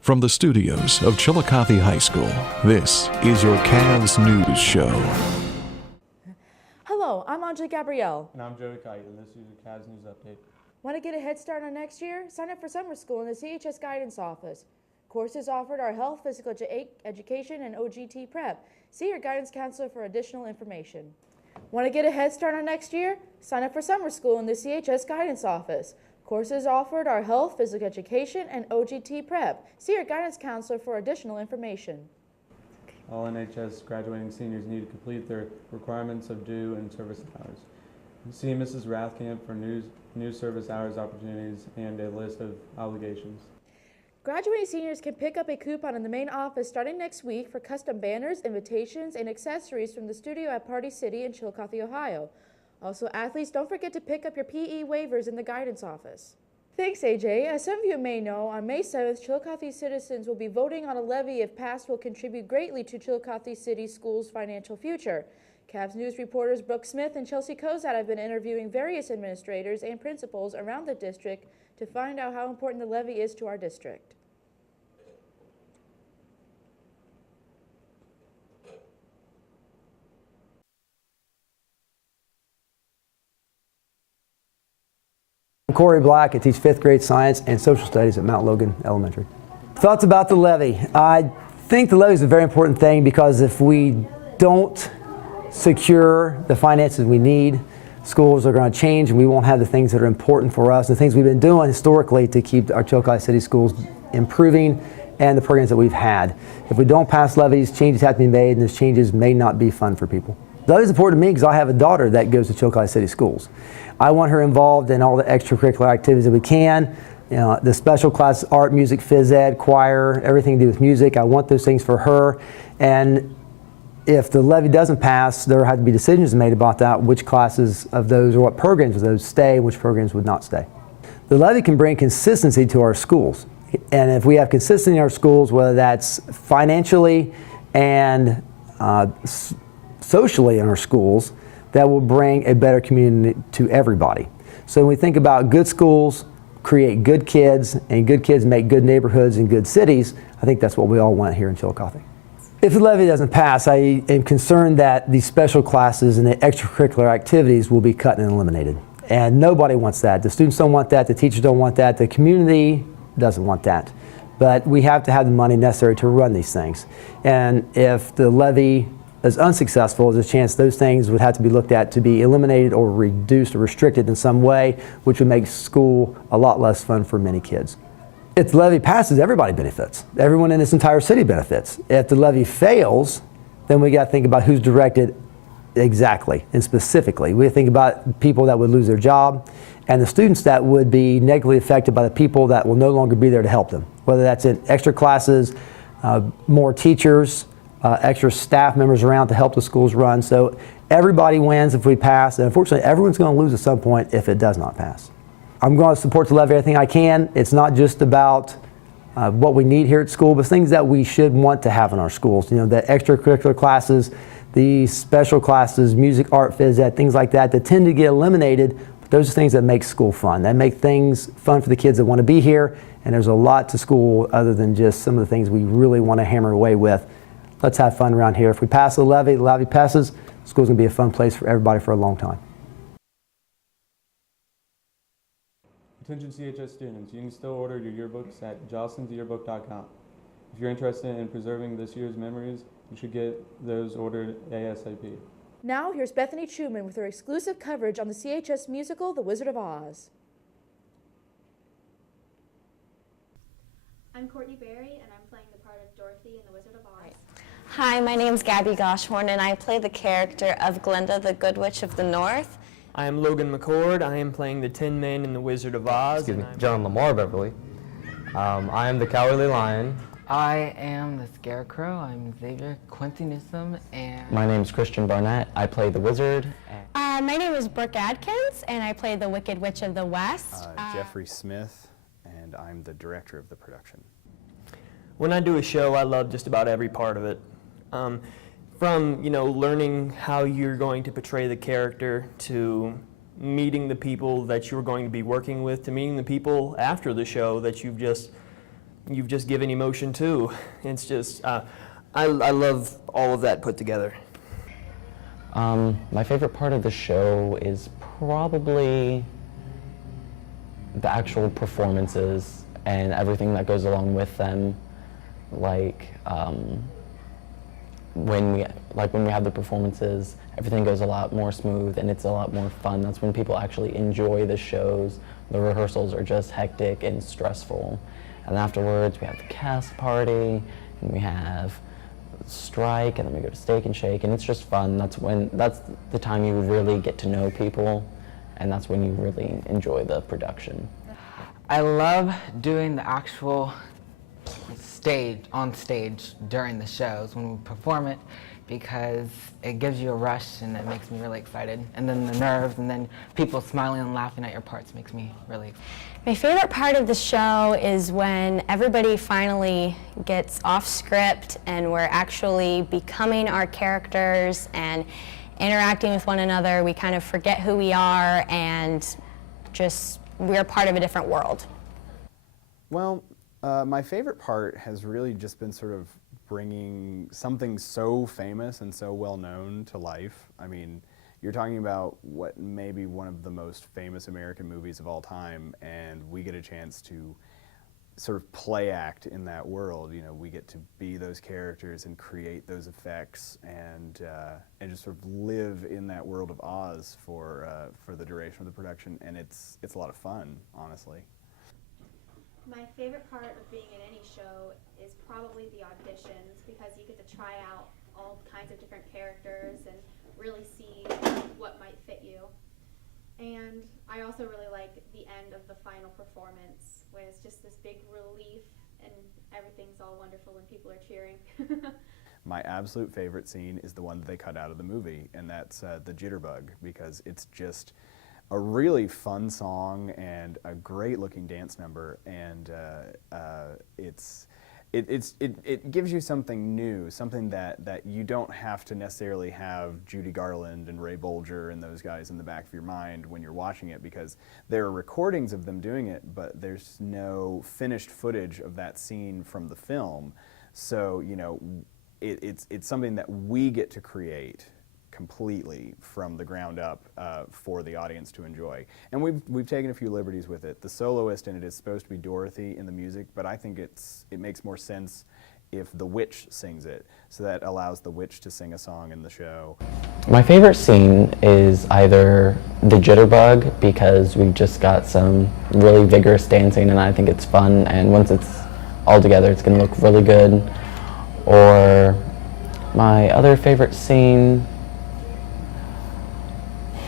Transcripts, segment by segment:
From the studios of Chillicothe High School, this is your CAVS News Show. Hello, I'm Anjali Gabrielle. And I'm Joey Kite, and this is your CAVS News Update. Want to get a head start on next year? Sign up for summer school in the CHS Guidance Office. Courses offered are Health, Physical Education, and OGT Prep. See your guidance counselor for additional information. Want to get a head start on next year? Sign up for summer school in the CHS Guidance Office. Courses offered are Health, Physical Education, and OGT Prep. See your guidance counselor for additional information. All NHS graduating seniors need to complete their requirements of due and service hours. See Mrs. Rathkamp for new service hours opportunities and a list of obligations. Graduating seniors can pick up a coupon in the main office starting next week for custom banners, invitations, and accessories from the studio at Party City in Chillicothe, Ohio. Also, athletes, don't forget to pick up your PE waivers in the guidance office. Thanks, AJ. As some of you may know, on May 7th, Chillicothe citizens will be voting on a levy if passed will contribute greatly to Chillicothe City Schools' financial future. CAVS News reporters Brooke Smith and Chelsea Kozat have been interviewing various administrators and principals around the district to find out how important the levy is to our district. I'm Corey Black. I teach 5th grade science and social studies at Mount Logan Elementary. Thoughts about the levy. I think the levy is a very important thing because if we don't secure the finances we need, schools are going to change and we won't have the things that are important for us, the things we've been doing historically to keep our Chillicothe City schools improving and the programs that we've had. If we don't pass levies, changes have to be made, and those changes may not be fun for people. The levy is important to me because I have a daughter that goes to Chillicothe City schools. I want her involved in all the extracurricular activities that we can. You know, the special classes, art, music, phys ed, choir, everything to do with music. I want those things for her. And if the levy doesn't pass, there have to be decisions made about that, which classes of those or what programs of those stay and which programs would not stay. The levy can bring consistency to our schools. And if we have consistency in our schools, whether that's financially and socially in our schools, that will bring a better community to everybody. So when we think about good schools create good kids, and good kids make good neighborhoods and good cities, I think that's what we all want here in Chillicothe. If the levy doesn't pass, I am concerned that these special classes and the extracurricular activities will be cut and eliminated. And nobody wants that. The students don't want that, the teachers don't want that, the community doesn't want that. But we have to have the money necessary to run these things. And if the levy is unsuccessful, there's a chance those things would have to be looked at to be eliminated or reduced or restricted in some way, which would make school a lot less fun for many kids. If the levy passes, everybody benefits. Everyone in this entire city benefits. If the levy fails, then we got to think about who's directed exactly and specifically. We think about people that would lose their job and the students that would be negatively affected by the people that will no longer be there to help them, whether that's in extra classes, more teachers, extra staff members around to help the schools run. So everybody wins if we pass, and unfortunately everyone's going to lose at some point if it does not pass. I'm going to support the levy everything I can. It's not just about what we need here at school, but things that we should want to have in our schools. You know, the extracurricular classes, the special classes, music, art, phys ed, things like that tend to get eliminated. But those are things that make school fun. That make things fun for the kids that want to be here. And there's a lot to school other than just some of the things we really want to hammer away with. Let's have fun around here. If we pass the levy passes, school's going to be a fun place for everybody for a long time. Attention CHS students, you can still order your yearbooks at jostensyearbook.com. If you're interested in preserving this year's memories, you should get those ordered ASAP. Now here's Bethany Truman with her exclusive coverage on the CHS musical, The Wizard of Oz. I'm Courtney Berry, and I'm playing the part of Dorothy in The Wizard of Oz. Hi, my name's Gabby Goshorn, and I play the character of Glinda, the Good Witch of the North. I am Logan McCord. I am playing the Tin Man in The Wizard of Oz. Excuse me, John Lamar Beverly. I am the Cowardly Lion. I am the Scarecrow. I'm Xavier Quincy Newsom, and My name's Christian Barnett. I play the Wizard. My name is Brooke Adkins, and I play the Wicked Witch of the West. Jeffrey Smith, and I'm the director of the production. When I do a show, I love just about every part of it. From, learning how you're going to portray the character, to meeting the people that you're going to be working with, to meeting the people after the show that you've just, you've just given emotion too. It's just, I love all of that put together. My favorite part of the show is probably the actual performances and everything that goes along with them. Like when we have the performances, everything goes a lot more smooth and it's a lot more fun. That's when people actually enjoy the shows. The rehearsals are just hectic and stressful. And afterwards we have the cast party and we have strike, and then we go to Steak and Shake, and it's just fun. That's the time you really get to know people, and that's when you really enjoy the production. I love doing the actual on stage during the shows when we perform it, because it gives you a rush and it makes me really excited. And then the nerves and then people smiling and laughing at your parts makes me really excited. My favorite part of the show is when everybody finally gets off script and we're actually becoming our characters and interacting with one another. We kind of forget who we are and just we're part of a different world. Well, my favorite part has really just been sort of bringing something so famous and so well known to life. I mean, you're talking about what may be one of the most famous American movies of all time, and we get a chance to sort of play act in that world. You know, we get to be those characters and create those effects and just sort of live in that world of Oz for the duration of the production, and it's a lot of fun, honestly. My favorite part of being in any show is probably the auditions, because you get to try out all kinds of different characters and really see what might fit you. And I also really like the end of the final performance, when it's just this big relief and everything's all wonderful and people are cheering. My absolute favorite scene is the one that they cut out of the movie, and that's the Jitterbug, because it's just a really fun song and a great looking dance number, and it gives you something new, something that you don't have to necessarily have Judy Garland and Ray Bolger and those guys in the back of your mind when you're watching it, because there are recordings of them doing it, but there's no finished footage of that scene from the film. So, you know, it's something that we get to create completely from the ground up for the audience to enjoy. And we've taken a few liberties with it. The soloist in it is supposed to be Dorothy in the music, but I think it makes more sense if the witch sings it, so that allows the witch to sing a song in the show. My favorite scene is either the Jitterbug, because we've just got some really vigorous dancing and I think it's fun, and once it's all together it's going to look really good. Or my other favorite scene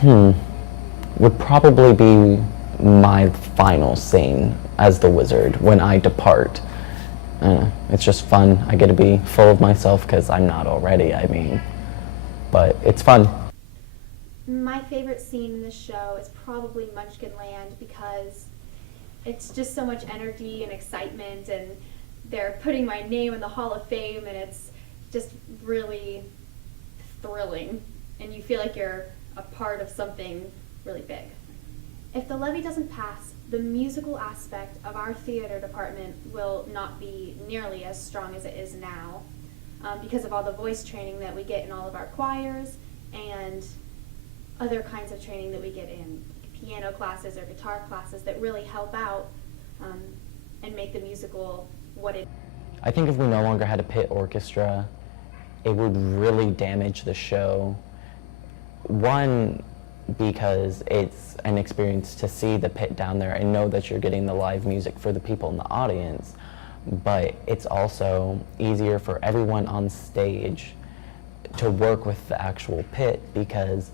would probably be my final scene as the wizard when I depart. It's just fun. I get to be full of myself because I'm not already, I mean, but it's fun. My favorite scene in this show is probably Munchkinland, because it's just so much energy and excitement, and they're putting my name in the Hall of Fame, and it's just really thrilling, and you feel like you're a part of something really big. If the levy doesn't pass, the musical aspect of our theater department will not be nearly as strong as it is now, because of all the voice training that we get in all of our choirs and other kinds of training that we get in piano classes or guitar classes that really help out and make the musical what it is. I think if we no longer had a pit orchestra, it would really damage the show. One, because it's an experience to see the pit down there and know that you're getting the live music for the people in the audience, but it's also easier for everyone on stage to work with the actual pit, because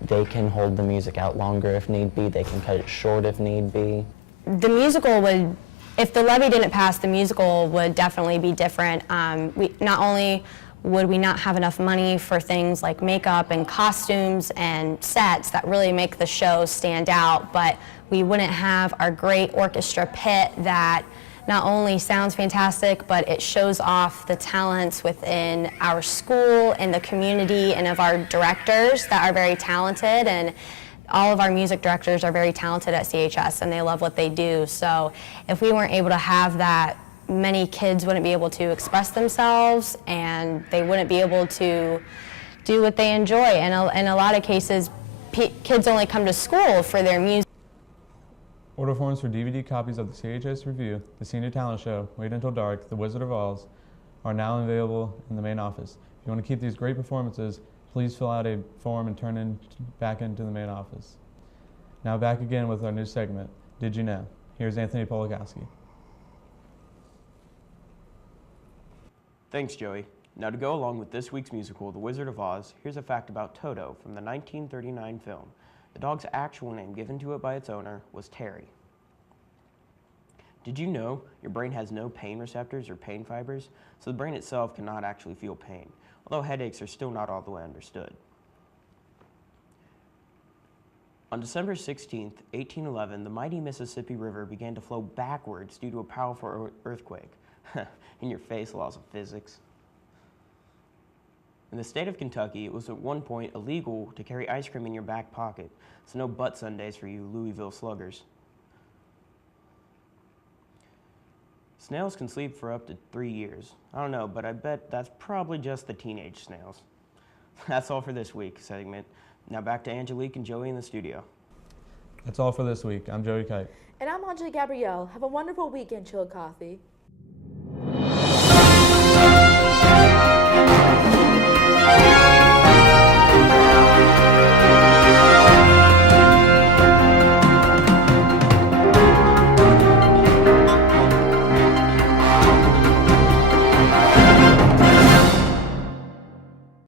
they can hold the music out longer if need be, they can cut it short if need be. The musical would, if the levy didn't pass, the musical would definitely be different. Not only would we not have enough money for things like makeup and costumes and sets that really make the show stand out, but we wouldn't have our great orchestra pit that not only sounds fantastic, but it shows off the talents within our school and the community, and of our directors that are very talented. And all of our music directors are very talented at CHS and they love what they do. So if we weren't able to have that many kids wouldn't be able to express themselves and they wouldn't be able to do what they enjoy. And in a lot of cases, kids only come to school for their music. Order forms for DVD copies of the CHS Review, the Senior Talent Show, Wait Until Dark, The Wizard of Oz are now available in the main office. If you want to keep these great performances, please fill out a form and turn in back into the main office. Now back again with our new segment, Did You Know? Here's Anthony Polakowski. Thanks, Joey. Now to go along with this week's musical, The Wizard of Oz, here's a fact about Toto from the 1939 film. The dog's actual name given to it by its owner was Terry. Did you know your brain has no pain receptors or pain fibers, so the brain itself cannot actually feel pain, although headaches are still not all the way understood. On December 16, 1811, the mighty Mississippi River began to flow backwards due to a powerful earthquake. In your face, laws of physics. In the state of Kentucky, it was at one point illegal to carry ice cream in your back pocket, so no butt sundaes for you Louisville sluggers. Snails can sleep for up to 3 years. I don't know, but I bet that's probably just the teenage snails. That's all for this week's segment. Now back to Angelique and Joey in the studio. That's all for this week. I'm Joey Kite. And I'm Angelique Gabrielle. Have a wonderful weekend, Chillicothe.